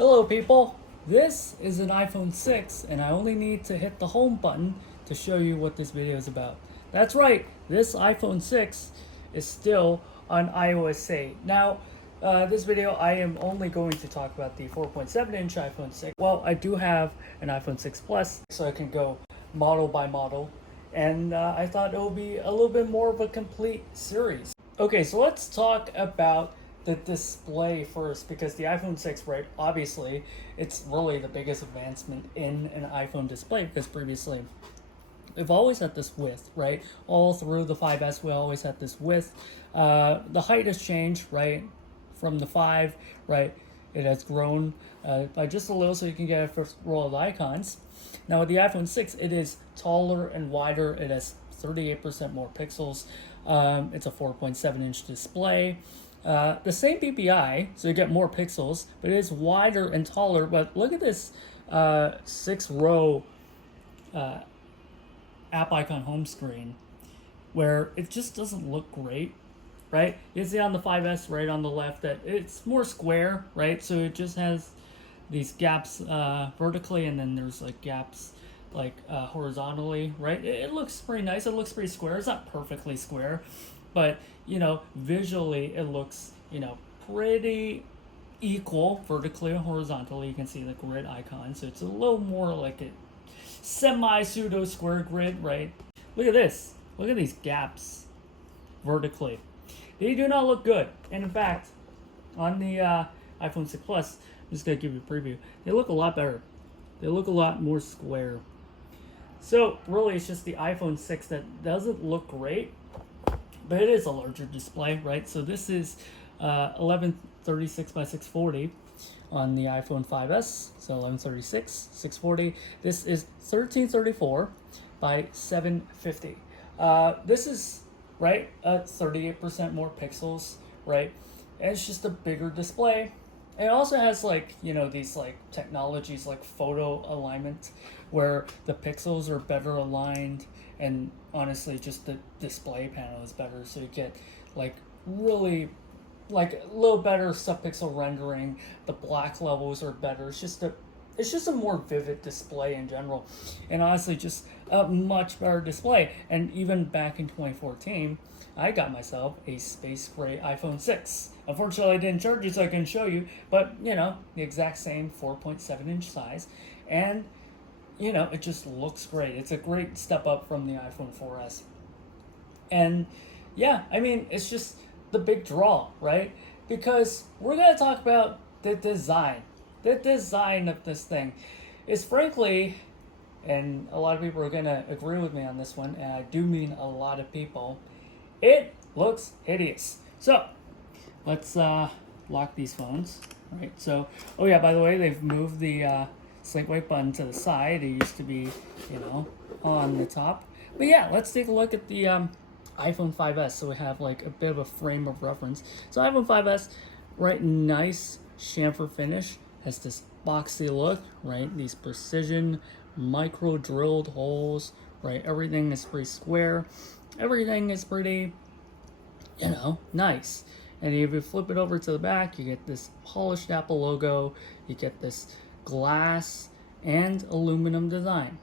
Hello people, this is an iPhone 6 and I only need to hit the home button to show you what this video is about. That's right, this iPhone 6 is still on iOS 8. Now, this video I am only going to talk about the 4.7-inch iPhone 6. Well, I do have an iPhone 6 Plus, so I can go model by model, and I thought it would be a little bit more of a complete series. Okay, so let's talk about the display first, because the iPhone 6, right, obviously it's really the biggest advancement in an iPhone display, because previously we've always had this width, right? All through the 5S we always had this width. The height has changed, right, from the 5, right? It has grown by just a little, so you can get a first row of icons. Now with the iPhone 6, it is taller and wider. It has 38% more pixels. It's a 4.7-inch display. The same PPI, so you get more pixels, but it is wider and taller. But look at this 6-row app icon home screen, where it just doesn't look great, right? You see on the 5S right on the left that it's more square, right? So it just has these gaps vertically, and then there's like gaps like horizontally, right? It looks pretty nice. It looks pretty square. It's not perfectly square, but visually it looks pretty equal vertically and horizontally. You can see the grid icon, so it's a little more like a semi pseudo square grid, right? Look at this. Look at these gaps vertically. They do not look good. And in fact, on the iPhone 6 Plus, I'm just gonna give you a preview. They look a lot better. They look a lot more square. So really, it's just the iPhone 6 that doesn't look great, but it is a larger display, right? So this is 1136 by 640 on the iPhone 5S. So 1136, 640. This is 1334 by 750. This is, right, 38% more pixels, right? And it's just a bigger display. It also has these technologies like photo alignment, where the pixels are better aligned, and honestly just the display panel is better, so you get really a little better subpixel rendering. The black levels are better. It's just a more vivid display in general, and honestly just a much better display. And even back in 2014, I got myself a space gray iPhone 6. Unfortunately, I didn't charge it, so I can show you, but the exact same 4.7-inch size, and it just looks great. It's a great step up from the iPhone 4S. And yeah, I mean, it's just the big draw, right? Because we're going to talk about the design. The design of this thing is frankly, and a lot of people are going to agree with me on this one, and I do mean a lot of people, it looks hideous. So let's lock these phones, right? So, oh yeah, by the way, they've moved the sleep wake button to the side. It used to be, on the top. But yeah, let's take a look at the iPhone 5S, so we have like a bit of a frame of reference. So iPhone 5S, right, nice chamfer finish, has this boxy look, right? These precision micro drilled holes, right? Everything is pretty square. Everything is pretty, nice. And if you flip it over to the back, you get this polished Apple logo. You get this glass and aluminum design,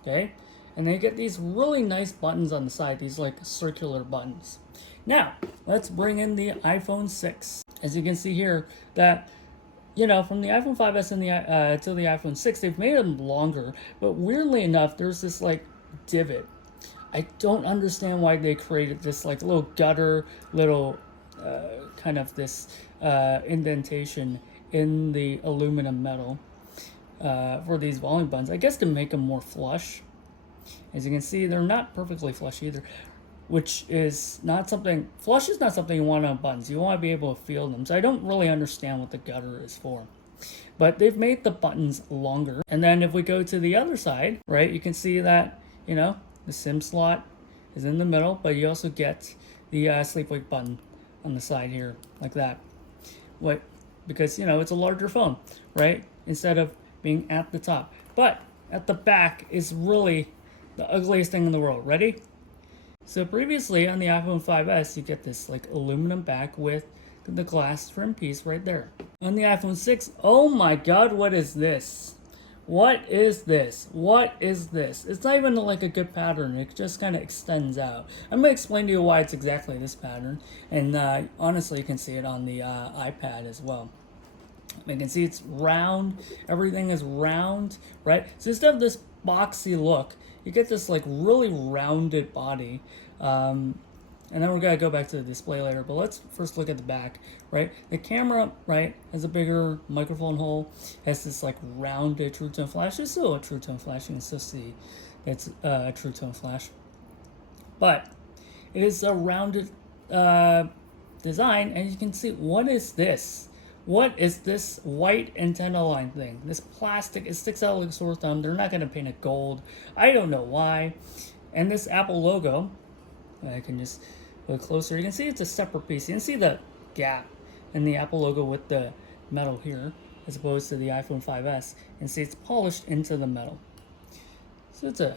okay? And then you get these really nice buttons on the side, these like circular buttons. Now, let's bring in the iPhone 6. As you can see here, that from the iPhone 5S and to the iPhone 6, they've made them longer, but weirdly enough, there's this divot. I don't understand why they created this little gutter, little kind of this indentation in the aluminum metal for these volume buttons. I guess to make them more flush. As you can see, they're not perfectly flush either, which is not something, flush is not something you want on buttons. You want to be able to feel them. So I don't really understand what the gutter is for. But they've made the buttons longer. And then if we go to the other side, right, you can see that, the SIM slot is in the middle, but you also get the sleep wake button on the side here, like that. Because, it's a larger phone, right? Instead of being at the top. But at the back is really the ugliest thing in the world. Ready? So previously on the iPhone 5S, you get this aluminum back with the glass trim piece right there. On the iPhone 6, oh my god, what is this? What is this? What is this? It's not even like a good pattern. It just kind of extends out. I'm going to explain to you why it's exactly this pattern. And honestly, you can see it on the iPad as well. You can see it's round. Everything is round, right? So instead of this boxy look, you get this like really rounded body. And then we're going to go back to the display later, but let's first look at the back, right? The camera, right, has a bigger microphone hole, has this like rounded True Tone flash. It's still a True Tone flash, you can still see it's a True Tone flash. But it is a rounded design, and you can see, what is this? What is this white antenna line thing? This plastic, it sticks out like a sore thumb. They're not going to paint it gold. I don't know why. And this Apple logo, I can just look closer. You can see it's a separate piece. You can see the gap in the Apple logo with the metal here, as opposed to the iPhone 5S. And see it's polished into the metal. So it's a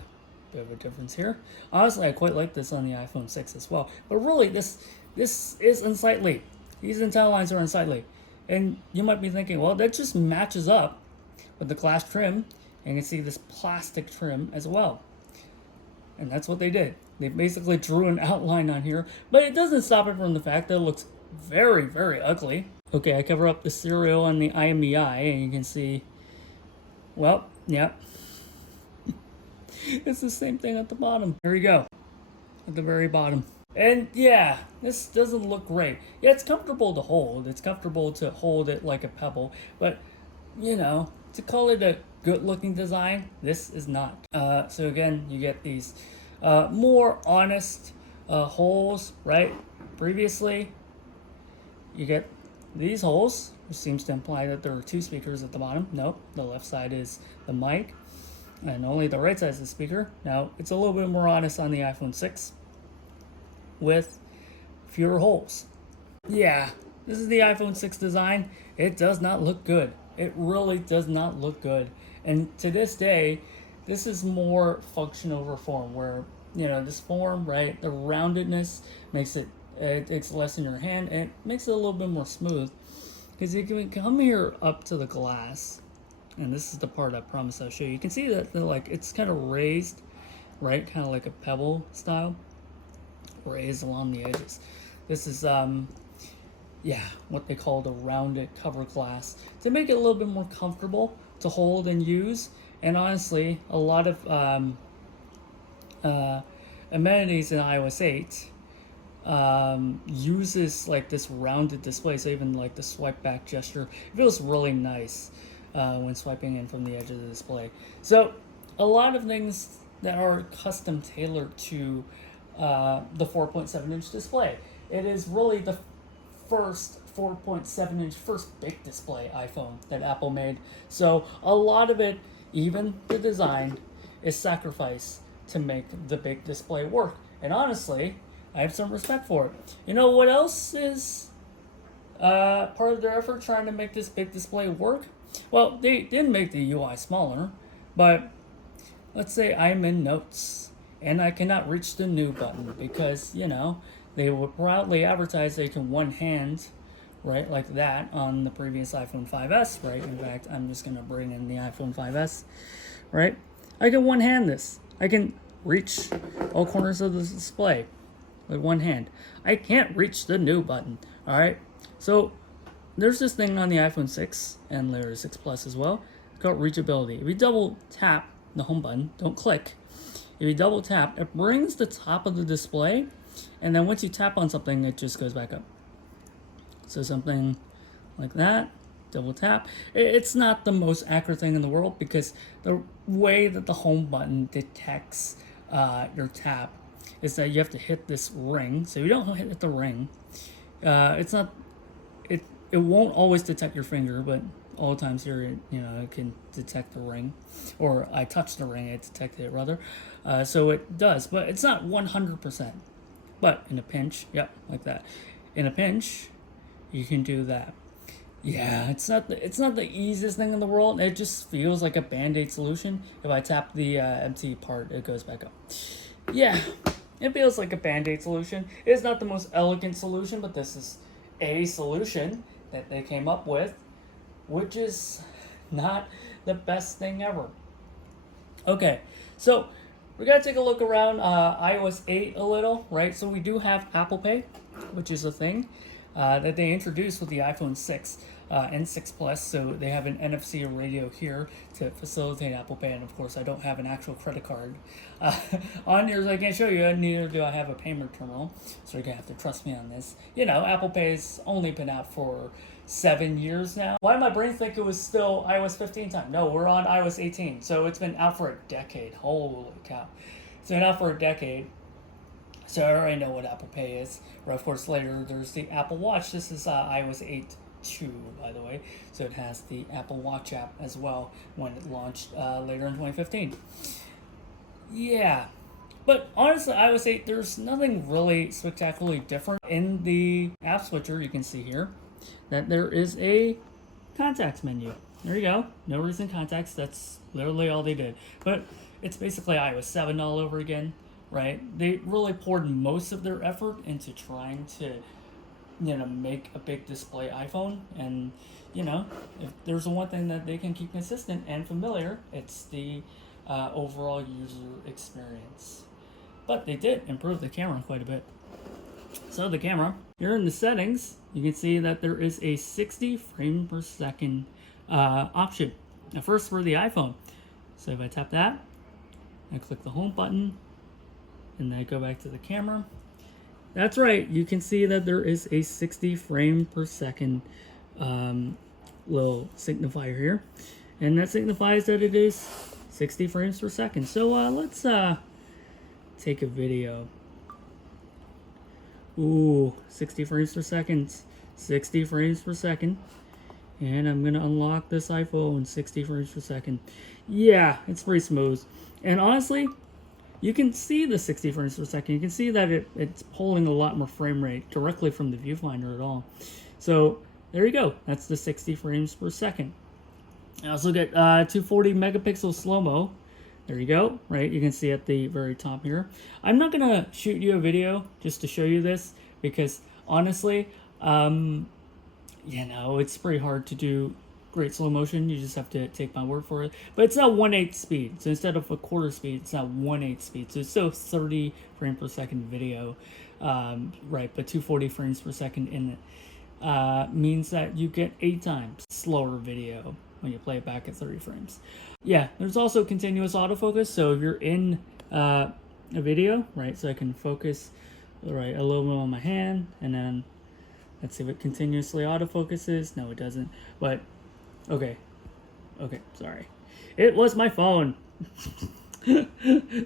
bit of a difference here. Honestly, I quite like this on the iPhone 6 as well. But really, this is unsightly. These antenna lines are unsightly. And you might be thinking, well, that just matches up with the glass trim. And you can see this plastic trim as well. And that's what they did. They basically drew an outline on here, but it doesn't stop it from the fact that it looks very, very ugly. Okay, I cover up the serial on the IMEI, and you can see, well, yeah. It's the same thing at the bottom. Here we go, at the very bottom. And yeah, this doesn't look great. Yeah, it's comfortable to hold. It's comfortable to hold it like a pebble, but, you know, to call it a good-looking design, this is not. So again, you get these more honest holes, right? Previously, you get these holes, which seems to imply that there are two speakers at the bottom. Nope, the left side is the mic, and only the right side is the speaker. Now, it's a little bit more honest on the iPhone 6 with fewer holes. Yeah, this is the iPhone 6 design. It does not look good. It really does not look good. And to this day, this is more function over form, where, you know, this form, right, the roundedness makes it, it's less in your hand, and it makes it a little bit more smooth. Because you can come here up to the glass, and this is the part I promise I'll show you. You can see that like it's kind of raised, right, kind of like a pebble style, raised along the edges. This is yeah, what they call the rounded cover glass to make it a little bit more comfortable to hold and use. And honestly, a lot of amenities in iOS 8 uses like this rounded display. So even like the swipe back gesture, it feels really nice when swiping in from the edge of the display. So a lot of things that are custom tailored to the 4.7-inch display. It is really the first 4.7-inch, first big display iPhone that Apple made. So a lot of it, even the design, is sacrificed to make the big display work. And honestly, I have some respect for it. You know what else is part of their effort trying to make this big display work? Well, they didn't make the UI smaller, but let's say I'm in Notes and I cannot reach the New button because, you know, they would proudly advertise they can one hand, right, like that on the previous iPhone 5S, right? In fact, I'm just going to bring in the iPhone 5S, right? I can one hand this. I can reach all corners of the display with one hand. I can't reach the New button, all right? So there's this thing on the iPhone 6 and later 6 Plus as well called Reachability. If you double tap the home button, don't click. If you double tap, it brings the top of the display, and then once you tap on something, it just goes back up. So something like that, double tap. It's not the most accurate thing in the world because the way that the home button detects your tap is that you have to hit this ring. So if you don't hit the ring, it's not, it won't always detect your finger, but all the times here, you know, it can detect the ring, or I touched the ring, it detected it rather. So it does, but it's not 100%. But in a pinch, yep, like that. In a pinch, you can do that. Yeah, it's not the easiest thing in the world. It just feels like a band-aid solution. If I tap the empty part, it goes back up. Yeah, it feels like a band-aid solution. It's not the most elegant solution, but this is a solution that they came up with, which is not the best thing ever. Okay, so we gotta take a look around iOS 8 a little, right? So we do have Apple Pay, which is a thing that they introduced with the iPhone 6 and 6 Plus. So they have an NFC radio here to facilitate Apple Pay, and of course, I don't have an actual credit card on here, so I can't show you. Neither do I have a payment terminal, so you're gonna have to trust me on this. You know, Apple Pay's only been out for 7 years now. Why did my brain think it was still iOS 15 time? No, we're on iOS 18, so it's been out for a decade. Holy cow. It's been out for a decade. So I already know what Apple Pay is. But of course, later there's the Apple Watch. This is iOS 8.2, by the way. So it has the Apple Watch app as well when it launched later in 2015. Yeah. But honestly, iOS 8, there's nothing really spectacularly different. In the app switcher, you can see here that there is a contacts menu. There you go. No recent contacts. That's literally all they did. But it's basically iOS 7 all over again, right? They really poured most of their effort into trying to, make a big display iPhone. And, if there's one thing that they can keep consistent and familiar, it's the overall user experience. But they did improve the camera quite a bit. So the camera, here in the settings, you can see that there is a 60 frame per second option. Now first for the iPhone. So if I tap that, I click the home button, and then I go back to the camera. That's right, you can see that there is a 60 frame per second little signifier here. And that signifies that it is 60 frames per second. So let's take a video. Ooh, 60 frames per second. 60 frames per second. And I'm going to unlock this iPhone, 60 frames per second. Yeah, it's pretty smooth. And honestly, you can see the 60 frames per second. You can see that it's pulling a lot more frame rate directly from the viewfinder at all. So there you go. That's the 60 frames per second. I also get 240 megapixel slow-mo. There you go, right? You can see at the very top here. I'm not going to shoot you a video just to show you this because honestly, it's pretty hard to do great slow motion. You just have to take my word for it. But it's not 1/8 speed. So instead of a quarter speed, it's not 1/8 speed. So it's still 30 frame per second video, right? But 240 frames per second in it means that you get 8 times slower video when you play it back at 30 frames. Yeah, there's also continuous autofocus. So if you're in a video, right, so I can focus, right, a little bit on my hand, and then let's see if it continuously autofocuses. No, it doesn't. But okay, sorry, it was my phone. You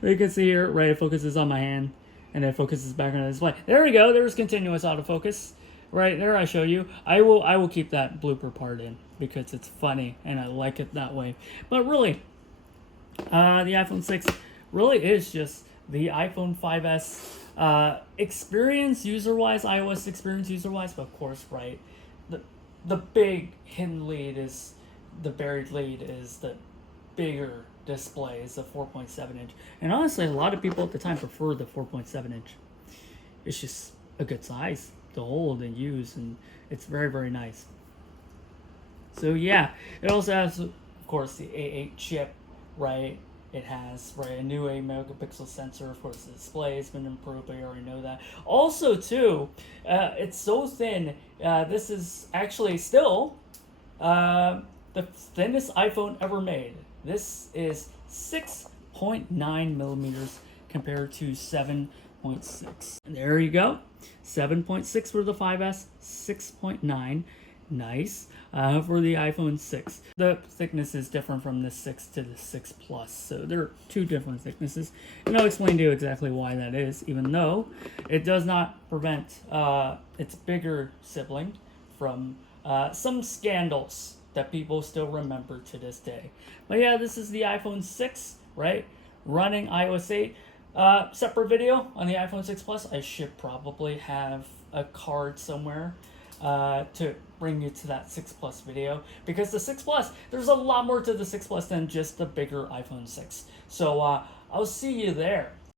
can see here, right, it focuses on my hand, and it focuses back on the display. There we go. There's continuous autofocus. Right there, I show you. I will keep that blooper part in because it's funny and I like it that way. But really, the iPhone 6 really is just the iPhone 5S experience user-wise, iOS experience user-wise. But of course, right, the big hidden lead is, the buried lead is the bigger display, is the 4.7 inch. And honestly, a lot of people at the time prefer the 4.7 inch. It's just a good size to hold and use, and it's very, very nice. So yeah, it also has, of course, the A8 chip, right? It has, right, a new 8 megapixel sensor. Of course, the display has been improved, but you already know that. Also, too, it's so thin. This is actually still the thinnest iPhone ever made. This is 6.9 millimeters compared to 7.6. There you go. 7.6 for the 5S, 6.9. Nice. For the iPhone 6. The thickness is different from the 6 to the 6 Plus, so they're two different thicknesses. And I'll explain to you exactly why that is, even though it does not prevent its bigger sibling from some scandals that people still remember to this day. But yeah, this is the iPhone 6, right? Running iOS 8. Separate video on the iPhone 6 Plus. I should probably have a card somewhere to bring you to that 6 Plus video, because the 6 Plus, there's a lot more to the 6 Plus than just the bigger iPhone 6. So I'll see you there.